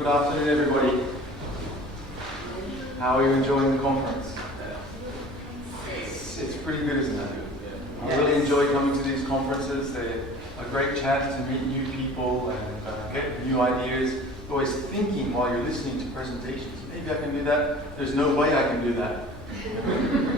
Good afternoon, everybody. How are you enjoying the conference? It's pretty good, isn't it? I really enjoy coming to these conferences. They're a great chance to meet new people and get new ideas. Always thinking while you're listening to presentations, maybe I can do that. There's no way I can do that.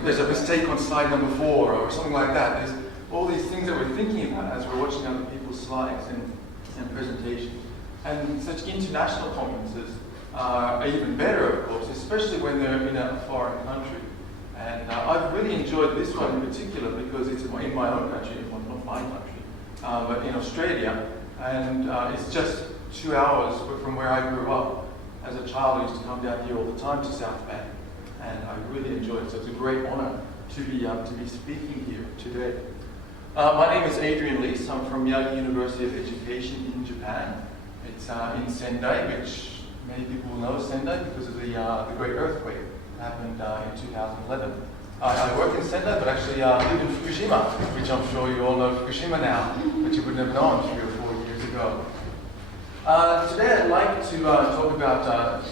There's a mistake on slide number 4 or something like that. There's all these things that we're thinking about as we're watching other people's slides and presentations. And such international conferences are even better, of course, especially when they're in a foreign country. And I've really enjoyed this one in particular because it's in my own country, well, not my country, but in Australia. And it's just 2 hours from where I grew up. As a child, I used to come down here all the time to South Bank. And I really enjoyed it. So it's a great honour to be speaking here today. My name is Adrian Lees. I'm from Yale University of Education in Japan. It's in Sendai, which many people will know Sendai because of the great earthquake that happened in 2011. I work in Sendai, but actually live in Fukushima, which I'm sure you all know Fukushima now, but you wouldn't have known 3 or 4 years ago. Today I'd like to talk about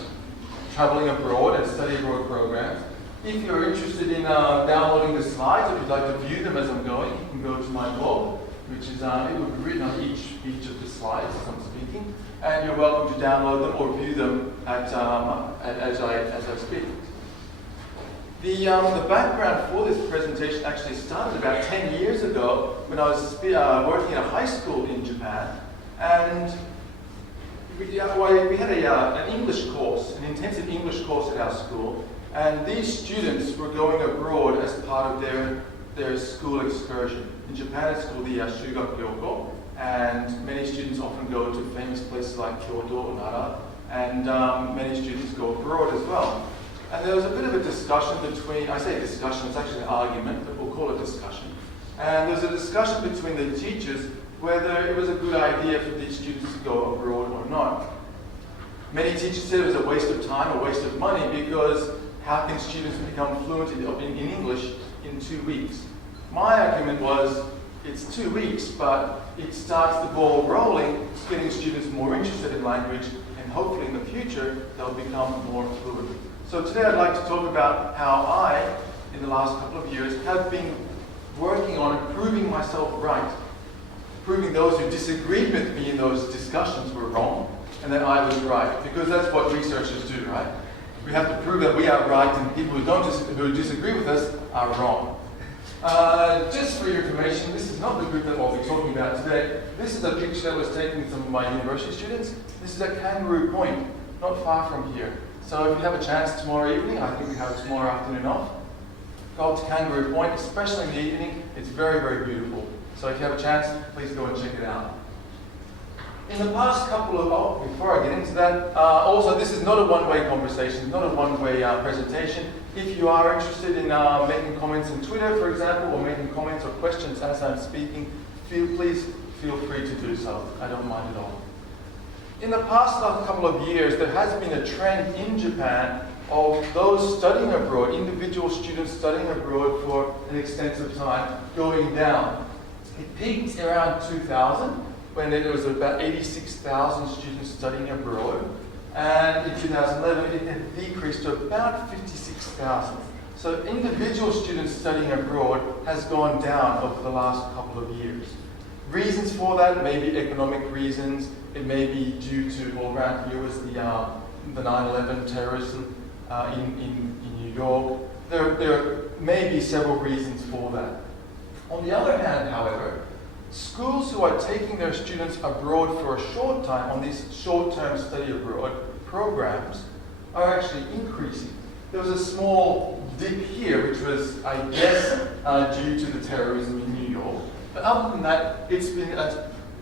traveling abroad and study abroad programs. If you're interested in downloading the slides, if you'd like to view them as I'm going, you can go to my blog, which is it will be written on each of the slides as I'm speaking, and you're welcome to download them or view them as I speak. The background for this presentation actually started about 10 years ago when I was working at a high school in Japan, and we had an English course, an intensive English course at our school, and these students were going abroad as part of their school excursion. In Japan it's called the Shugakyoko, and many students often go to famous places like Kyoto or Nara, and many students go abroad as well. And there was a bit of a discussion between, I say discussion, it's actually an argument, but we'll call it discussion. And there was a discussion between the teachers whether it was a good idea for these students to go abroad or not. Many teachers said it was a waste of time, a waste of money, because how can students become fluent in English in 2 weeks? My argument was, it's 2 weeks, but it starts the ball rolling, getting students more interested in language, and hopefully in the future, they'll become more fluent. So today I'd like to talk about how I, in the last couple of years, have been working on proving myself right. Proving those who disagreed with me in those discussions were wrong, and that I was right. Because that's what researchers do, right? We have to prove that we are right, and people who disagree with us are wrong. Just for your information, this is not the group that we'll be talking about today. This is a picture that was taken with some of my university students. This is at Kangaroo Point, not far from here. So if you have a chance tomorrow evening, I think we have tomorrow afternoon off, go to Kangaroo Point, especially in the evening. It's very, very beautiful. So if you have a chance, please go and check it out. In the past couple of, before I get into that, also this is not a one-way conversation, not a one-way presentation. If you are interested in making comments on Twitter, for example, or making comments or questions as I'm speaking, please feel free to do so. I don't mind at all. In the past couple of years, there has been a trend in Japan of those studying abroad, individual students studying abroad for an extensive time, going down. It peaked around 2000, when there was about 86,000 students studying abroad. And in 2011, it had decreased to about 56,000. So individual students studying abroad has gone down over the last couple of years. Reasons for that may be economic reasons. It may be due to, well, around here was the 9/11 terrorism in New York. There may be several reasons for that. On the other hand, however, schools who are taking their students abroad for a short time on these short-term study abroad programs are actually increasing. There was a small dip here, which was, I guess, due to the terrorism in New York. But other than that, it's been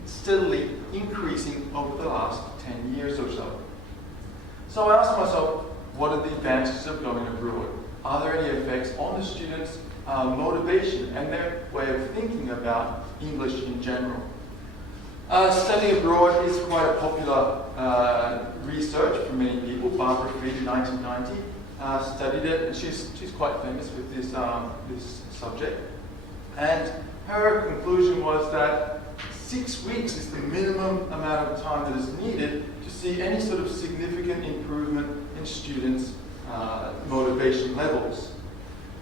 steadily increasing over the last 10 years or so. So I asked myself, what are the advantages of going abroad? Are there any effects on the students' motivation and their way of thinking about English in general? Study abroad is quite a popular research for many people. Barbara Fried in 1990 studied it, and she's quite famous with this subject. And her conclusion was that 6 weeks is the minimum amount of time that is needed to see any sort of significant improvement in students' motivation levels.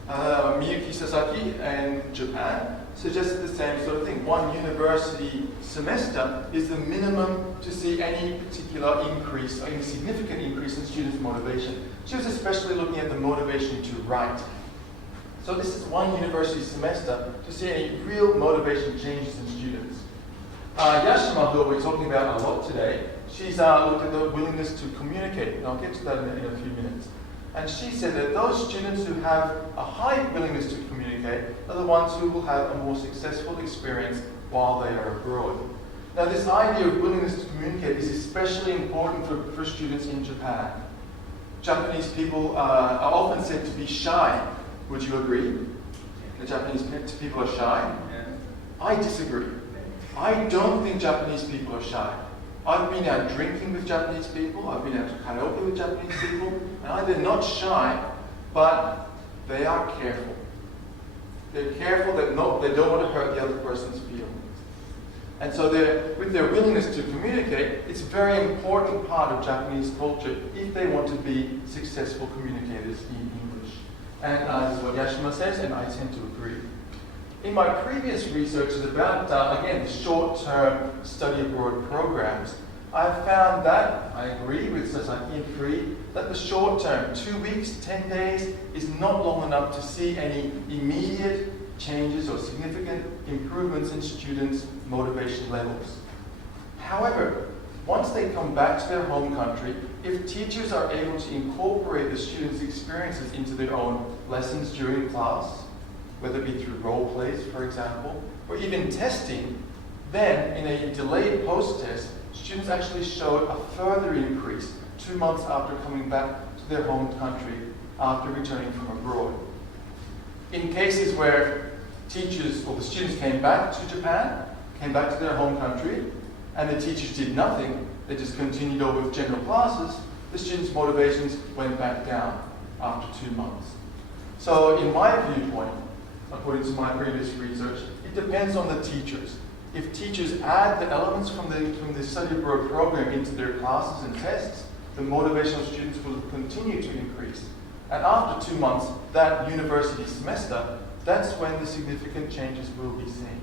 Miyuki Sasaki in Japan suggested the same sort of thing. 1 university semester is the minimum to see any particular increase, or any significant increase in students' motivation. She was especially looking at the motivation to write. So this is 1 university semester to see any real motivation changes in students. Yashima, who we're talking about a lot today, she's looked at the willingness to communicate, and I'll get to that in a few minutes. And she said that those students who have a high willingness to communicate are the ones who will have a more successful experience while they are abroad. Now, this idea of willingness to communicate is especially important for students in Japan. Japanese people are often said to be shy. Would you agree? The Japanese people are shy? I disagree. I don't think Japanese people are shy. I've been out drinking with Japanese people, I've been out to karaoke with Japanese people, and they're not shy, but they are careful. They're careful that they don't want to hurt the other person's feelings. And so with their willingness to communicate, it's a very important part of Japanese culture if they want to be successful communicators in English. And this is what Yashima says, and I tend to agree. In my previous research is about, again, the short-term study abroad programs. I've found that, I agree with Sasaki and Free, that the short-term, 2 weeks, 10 days, is not long enough to see any immediate changes or significant improvements in students' motivation levels. However, once they come back to their home country, if teachers are able to incorporate the students' experiences into their own lessons during class, whether it be through role plays, for example, or even testing, then in a delayed post-test, students actually showed a further increase 2 months after coming back to their home country after returning from abroad. In cases where teachers or the students came back to Japan, came back to their home country, and the teachers did nothing, they just continued over with general classes, the students' motivations went back down after 2 months. So in my viewpoint, according to my previous research, it depends on the teachers. If teachers add the elements from the study abroad program into their classes and tests, the motivation of students will continue to increase. And after 2 months, that university semester, that's when the significant changes will be seen.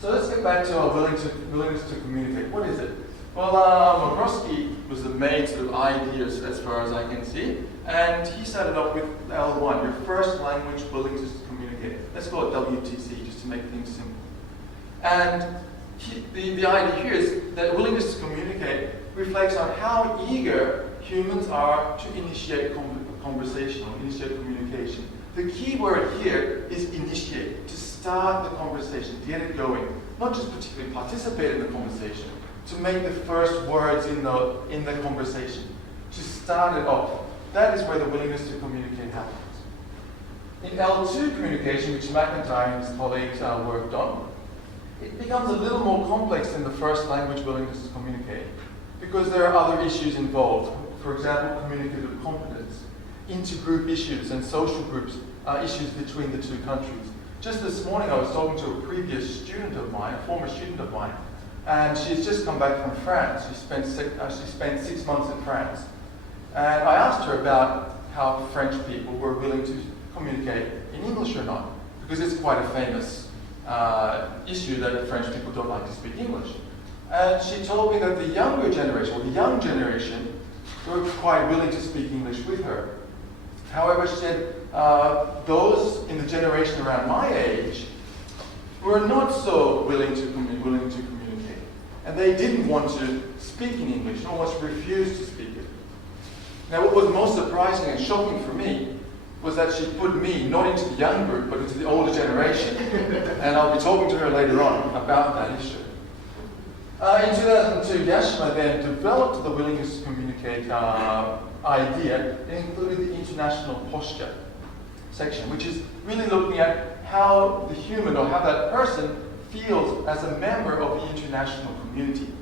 So let's get back to our willingness to communicate. What is it? Well, Mokrowski was the main sort of idea as far as I can see, and he started off with L1, your first language willingness to communicate. Let's call it WTC, just to make things simple. And the idea here is that willingness to communicate reflects on how eager humans are to initiate conversation or initiate communication. The key word here is initiate, to start the conversation, to get it going. Not just particularly participate in the conversation, to make the first words in the conversation, to start it off. That is where the willingness to communicate happens. In L2 communication, which McIntyre and his colleagues worked on, it becomes a little more complex than the first language willingness to communicate, because there are other issues involved. For example, communicative competence, intergroup issues and social groups issues between the two countries. Just this morning I was talking to a previous student of mine, a former student of mine, and she's just come back from France. She spent 6 months in France. And I asked her about how French people were willing to communicate in English or not, because it's quite a famous issue that French people don't like to speak English. And she told me that the younger generation, or the young generation, were quite willing to speak English with her. However, she said those in the generation around my age were not so willing to communicate. And they didn't want to speak in English, almost refused to speak it. Now, what was most surprising and shocking for me was that she put me not into the young group, but into the older generation. And I'll be talking to her later on about that issue. In 2002, Yashima then developed the willingness to communicate idea and included the international posture section, which is really looking at how the human or how that person feels as a member of the international community.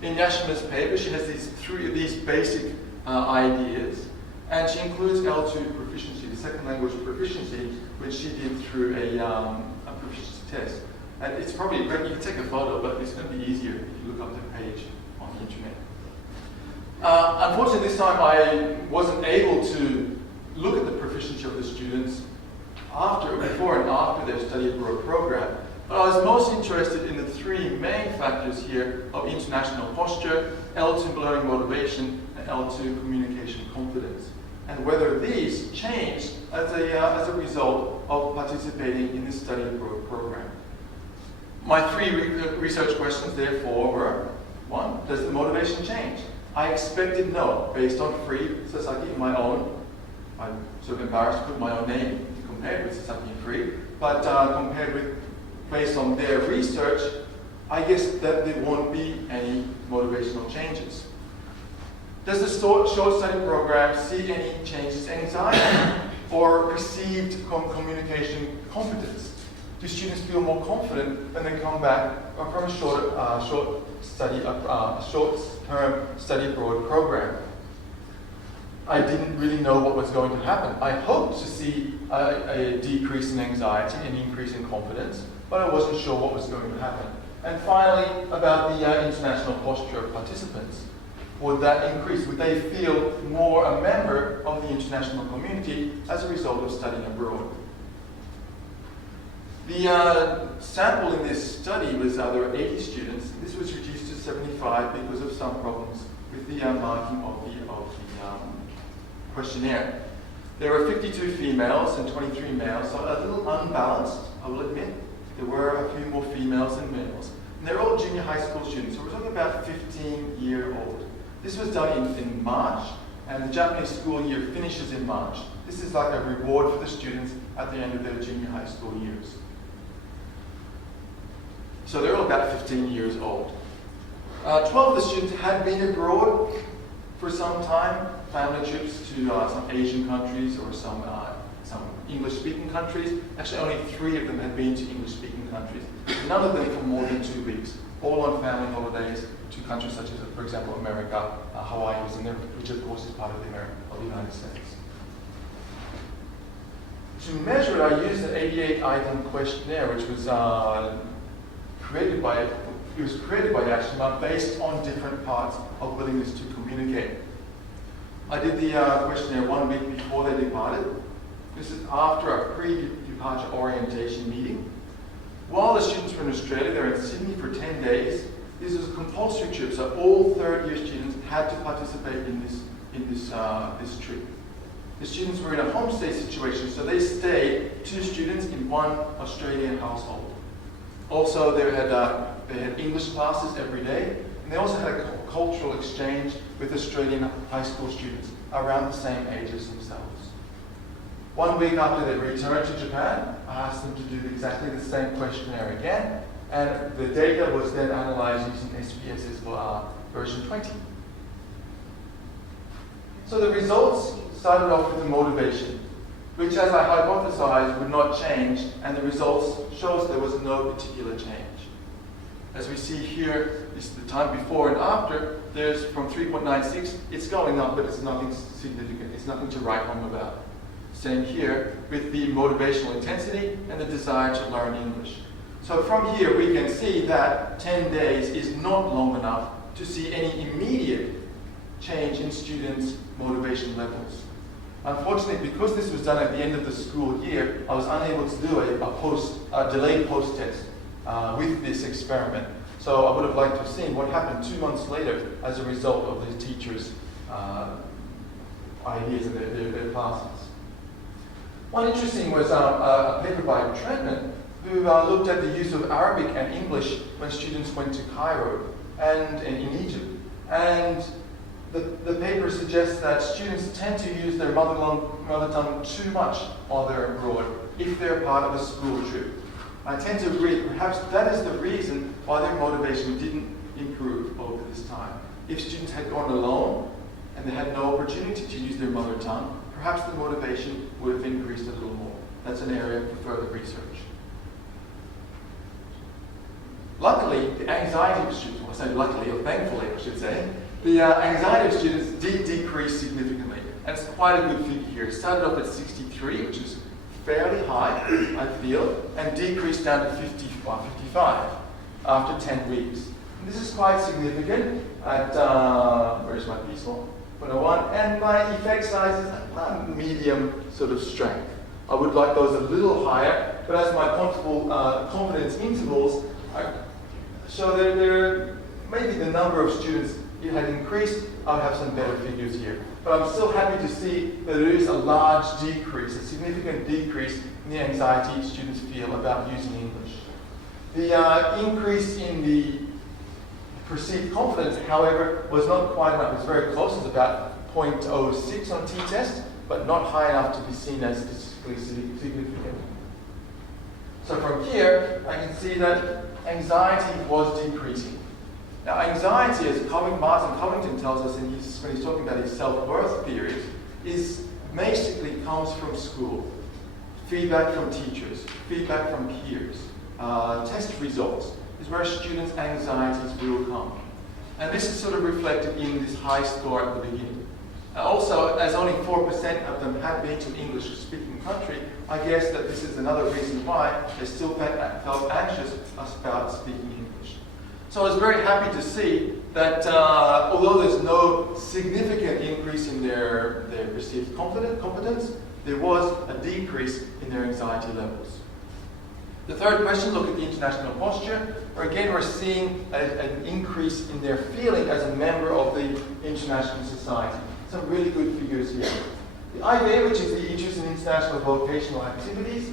In Yashima's paper, she has these basic ideas, and she includes L2 proficiency, the second language proficiency, which she did through a proficiency test. And it's probably great, you can take a photo, but it's going to be easier if you look up the page on the internet. Unfortunately, this time I wasn't able to look at the proficiency of the students before and after their study abroad program. But I was most interested in the three main factors here of international posture, L2 learning motivation, and L2 communication confidence, and whether these changed as a result of participating in the study abroad program. My three research questions, therefore, were: 1, does the motivation change? I expected no, based on free Sasaki, my own. I'm sort of embarrassed to put my own name compared with Sasaki and free, but based on their research, I guess that there won't be any motivational changes. Does the short study program see any changes in anxiety or perceived communication competence? Do students feel more confident when they come back from a short-term study abroad program? I didn't really know what was going to happen. I hoped to see a decrease in anxiety, an increase in confidence, but I wasn't sure what was going to happen. And finally, about the international posture of participants. Would that increase? Would they feel more a member of the international community as a result of studying abroad? The sample in this study was there were 80 students. This was reduced to 75 because of some problems with the marking of the questionnaire. There were 52 females and 23 males, so a little unbalanced, I will admit. There were a few more females than males. And they're all junior high school students, so we're talking about 15-year-old. This was done in March, and the Japanese school year finishes in March. This is like a reward for the students at the end of their junior high school years. So they're all about 15 years old. 12 of the students had been abroad for some time, family trips to some Asian countries or some English-speaking countries. Actually, only 3 of them had been to English-speaking countries. None of them for more than 2 weeks, all on family holidays to countries such as, for example, America. Hawaii was in there, which of course is part of the United States. To measure it, I used an 88-item questionnaire, which was created by Yashima based on different parts of willingness to communicate. I did the questionnaire 1 week before they departed. This is after a pre-departure orientation meeting. While the students were in Australia, they were in Sydney for 10 days. This was a compulsory trip, so all third-year students had to participate in this trip. The students were in a homestay situation, so they stayed 2 students in 1 Australian household. Also, they had English classes every day, and they also had a cultural exchange with Australian high school students around the same age as themselves. 1 week after they returned to Japan, I asked them to do exactly the same questionnaire again, and the data was then analyzed using SPSS version 20. So the results started off with the motivation, which, as I hypothesized, would not change, and the results shows there was no particular change. As we see here, this is the time before and after. There's from 3.96, it's going up, but it's nothing significant. It's nothing to write home about. Same here with the motivational intensity and the desire to learn English. So from here, we can see that 10 days is not long enough to see any immediate change in students' motivation levels. Unfortunately, because this was done at the end of the school year, I was unable to do a delayed post-test with this experiment. So I would have liked to have seen what happened 2 months later as a result of the teachers' ideas and their classes. One interesting was a paper by Trentman, who looked at the use of Arabic and English when students went to Cairo and in Egypt. And the paper suggests that students tend to use their mother tongue too much while they're abroad if they're part of a school trip. I tend to agree, perhaps that is the reason why their motivation didn't improve over this time. If students had gone alone and they had no opportunity to use their mother tongue, perhaps the motivation would have increased a little more. That's an area for further research. Luckily, the anxiety of students, well, I say luckily, or thankfully I should say, the anxiety of students did decrease significantly. And it's quite a good figure here. It started off at 63, which is fairly high, I feel, and decreased down to 50 or 55 after 10 weeks. And this is quite significant at, where's my pencil? 101, and my effect size is medium sort of strength. I would like those a little higher, but as my confidence intervals show that maybe the number of students had increased, I would have some better figures here. But I'm still happy to see that there is a large decrease, a significant decrease in the anxiety students feel about using English. The increase in the perceived confidence, however, was not quite enough. It's very close. It's about 0.06 on t-test, but not high enough to be seen as statistically significant. So from here, I can see that anxiety was decreasing. Now, anxiety, as Martin Covington tells us when he's talking about his self-worth theories, basically comes from school. Feedback from teachers, feedback from peers, test results is where students' anxieties will come. And this is sort of reflected in this high score at the beginning. Also, as only 4% of them had been to English-speaking country, I guess that this is another reason why they still felt anxious about speaking English. So I was very happy to see that although there's no significant increase in their perceived competence, there was a decrease in their anxiety levels. The third question, look at the international posture, where again we're seeing an increase in their feeling as a member of the international society. Some really good figures here. The IVA, which is the interest in international vocational activities,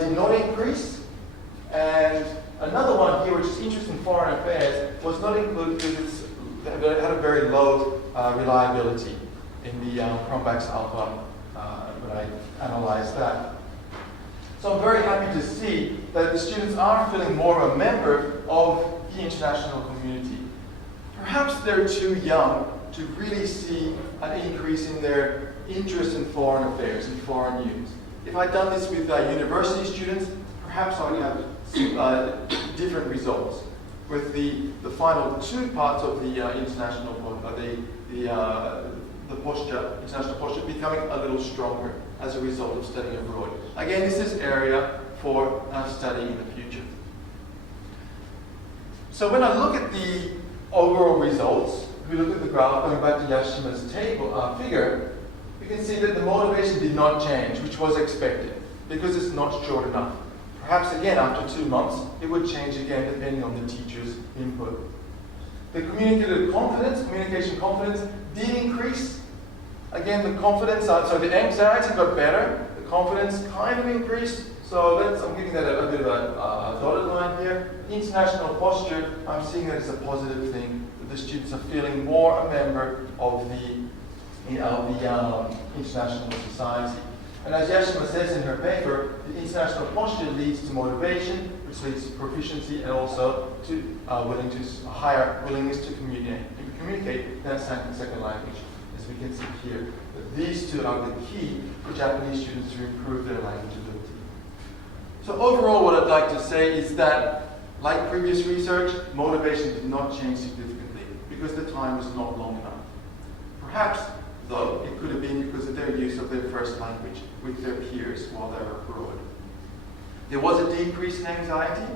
did not increase. And another one here, which is interest in foreign affairs, was not included because it had a very low reliability in the Cronbach's alpha when I analyzed that. So I'm very happy to see that the students are feeling more of a member of the international community. Perhaps they're too young to really see an increase in their interest in foreign affairs and foreign news. If I'd done this with university students, perhaps I would have different results. With the final two parts of the international posture becoming a little stronger as a result of studying abroad. Again, this is area for studying in the future. So when I look at the overall results, if we look at the graph, going back to Yashima's figure, you can see that the motivation did not change, which was expected, because it's not short enough. Perhaps again, after 2 months, it would change again depending on the teacher's input. The communication confidence did increase. Again, the confidence, so the anxiety got better, the confidence kind of increased. So I'm giving that a bit of a dotted line here. International posture, I'm seeing that as a positive thing, that the students are feeling more a member of the international society. And as Yashima says in her paper, the international posture leads to motivation, which leads to proficiency, and also to a higher willingness to communicate than second language. As we can see here, that these two are the key for Japanese students to improve their language ability. So overall, what I'd like to say is that, like previous research, motivation did not change significantly because the time was not long enough. Perhaps, though, it could have been because of their use of their first language with their peers while they were abroad. There was a decrease in anxiety,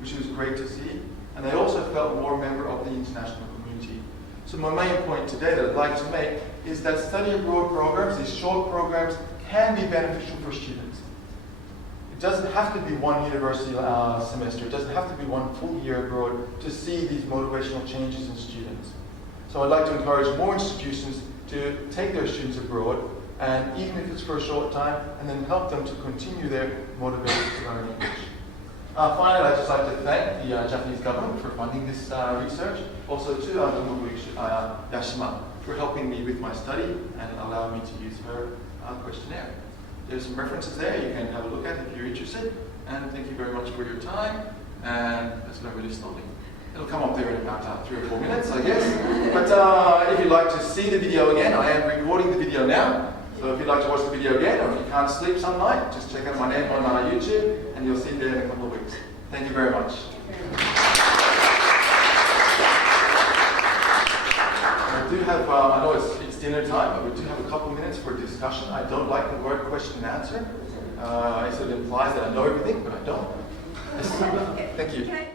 which was great to see, and they also felt more a member of the international community. So my main point today that I'd like to make is that study abroad programs, these short programs, can be beneficial for students. It doesn't have to be one university semester, it doesn't have to be one full year abroad to see these motivational changes in students. So I'd like to encourage more institutions to take their students abroad, and even if it's for a short time, and then help them to continue their motivation to learn English. Finally, I'd just like to thank the Japanese government for funding this research, also to Tomobu Yashima for helping me with my study and allowing me to use her questionnaire. There's some references there you can have a look at if you're interested, and thank you very much for your time, and let's go really slowly. It'll come up there in about 3 or 4 minutes, I guess. But if you'd like to see the video again, I am recording the video now. So if you'd like to watch the video again, or if you can't sleep some night, just check out my name on YouTube, and you'll see it there in a couple of weeks. Thank you very much. I do have, I know it's dinner time, but we do have a couple of minutes for discussion. I don't like the word question and answer. It sort of implies that I know everything, but I don't. Yes. Thank you.